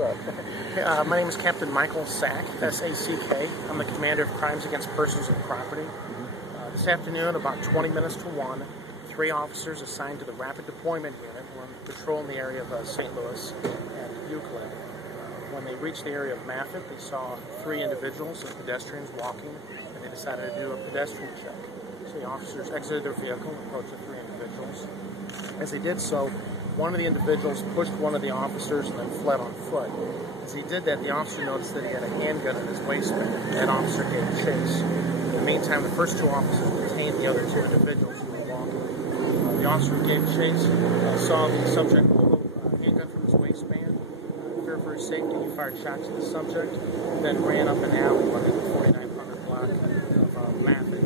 My name is Captain Michael Sack, S-A-C-K. I'm the commander of Crimes Against Persons and Property. This afternoon, about 20 minutes to 1, 3 officers assigned to the Rapid Deployment Unit were on patrol in the area of St. Louis and Euclid. When they reached the area of Maffitt, they saw 3 individuals, as pedestrians, walking, and they decided to do a pedestrian check. So the officers exited their vehicle and approached the 3 individuals. As they did so, one of the individuals pushed one of the officers and then fled on foot. As he did that, the officer noticed that he had a handgun in his waistband. That officer gave chase. In the meantime, the first 2 officers detained the other 2 individuals who were walking. The officer who gave chase saw the subject pull a handgun from his waistband. Fear for his safety, he fired shots at the subject, then ran up an alley running the 4900 block of Maffitt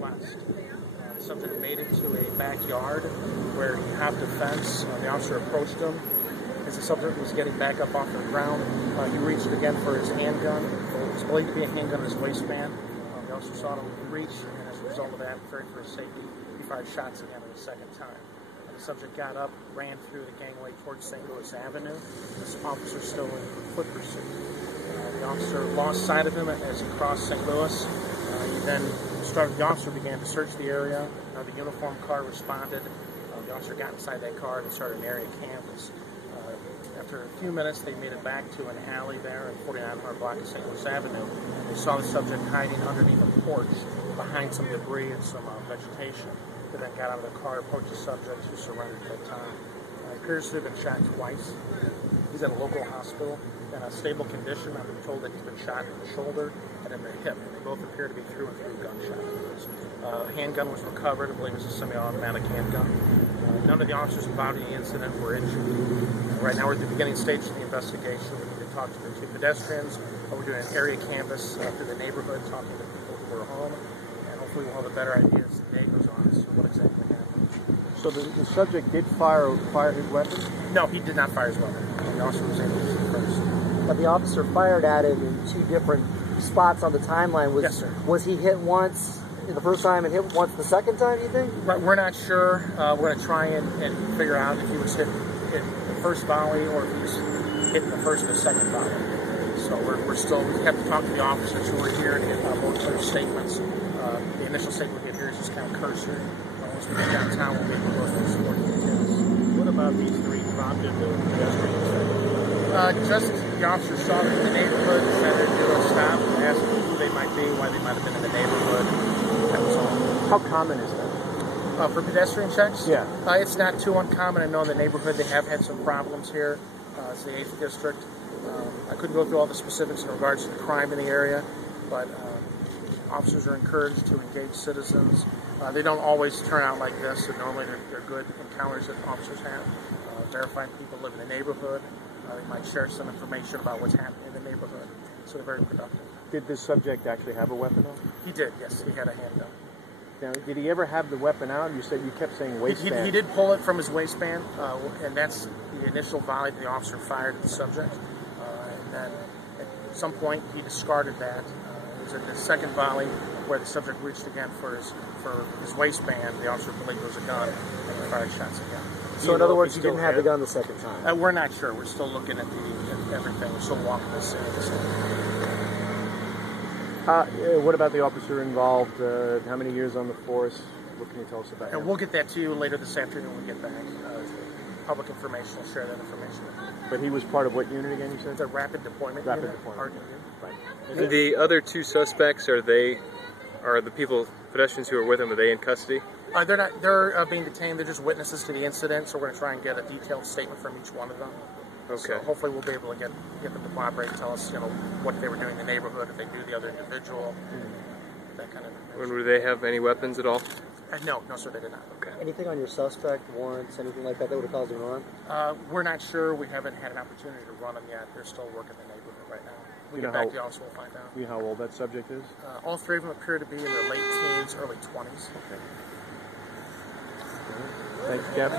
west. The subject made it to a backyard where he hopped a fence. The officer approached him. As the subject was getting back up off the ground, he reached again for his handgun. It was believed to be a handgun in his waistband. The officer saw him reach, and as a result of that, fearing for his safety, he fired shots again the second time. The subject got up, ran through the gangway towards St. Louis Avenue. This officer still in foot pursuit. The officer lost sight of him as he crossed St. Louis. The officer began to search the area. The uniformed car responded. The officer got inside that car and started an area canvass. After a few minutes, they made it back to an alley there at 4900 block of St. Louis Avenue. They saw the subject hiding underneath a porch behind some debris and some vegetation. They then got out of the car, approached the subject, who surrendered at that time. He appears to have been shot twice. He's at a local hospital in a stable condition. I've been told that he's been shot in the shoulder and in the hip. They both appear to be through and through gunshot wounds. A handgun was recovered. I believe it's a semi-automatic handgun. None of the officers involved in the incident were injured. Right now we're at the beginning stage of the investigation. We need to talk to the 2 pedestrians. We're doing an area canvass through the neighborhood, talking to people who were home, and hopefully we'll have a better idea as the day goes on as to what exactly happened. So the subject did fire his weapon? No, he did not fire his weapon. The officer was able to shoot first. But the officer fired at him in 2 different spots on the timeline. Yes, sir. Was he hit once the first time and hit once the second time, you think? We're not sure. We're going to try and figure out if he was hit in the first volley or if he was hit in the first and the second volley. So we have to talk to the officers who are here to get more clear statements. The initial statement we get here is just kind of cursory. Once we get downtown, we'll be able to go through some more details. What about these 3 prompted the pedestrians? Just the officer saw them in the neighborhood, decided to do a stop, asked who they might be, why they might have been in the neighborhood. That was all. How common is that? For pedestrian checks? Yeah. It's not too uncommon. I know in the neighborhood they have had some problems here. It's the 8th District. I couldn't go through all the specifics in regards to the crime in the area, but officers are encouraged to engage citizens. They don't always turn out like this, and normally they're good encounters that officers have. Verifying people live in the neighborhood. They might share some information about what's happening in the neighborhood, so they're very productive. Did this subject actually have a weapon on? He did, yes. He had a handgun. Now, did he ever have the weapon out? You kept saying waistband. He did pull it from his waistband, and that's the initial volley that the officer fired at the subject. And then at some point he discarded that. It was in the second volley where the subject reached again for his waistband. The officer believed it was a gun, and he fired shots again. So in other words, he didn't have the gun the second time? We're not sure. We're still looking at everything. We're still walking this scene. What about the officer involved? How many years on the force? What can you tell us about him? We'll get that to you later this afternoon when we get back. Public information will share that information. But he was part of what unit again, you said? The Rapid Deployment Unit. Rapid Deployment. Right. The other 2 suspects, are the pedestrians who are with him, are they in custody? They're not. They're being detained. They're just witnesses to the incident, so we're going to try and get a detailed statement from each one of them. Okay. So hopefully we'll be able to get them to cooperate and tell us, what they were doing in the neighborhood, if they knew the other individual, that kind of information. Do they have any weapons at all? No, sir, they did not. Okay. Anything on your suspect, warrants, anything like that would have caused him to run? We're not sure. We haven't had an opportunity to run them yet. They're still working in the neighborhood right now. We get back to you also, we'll find out. You know how old that subject is? All 3 of them appear to be in their late teens, early 20s. Okay. Thanks, Capt.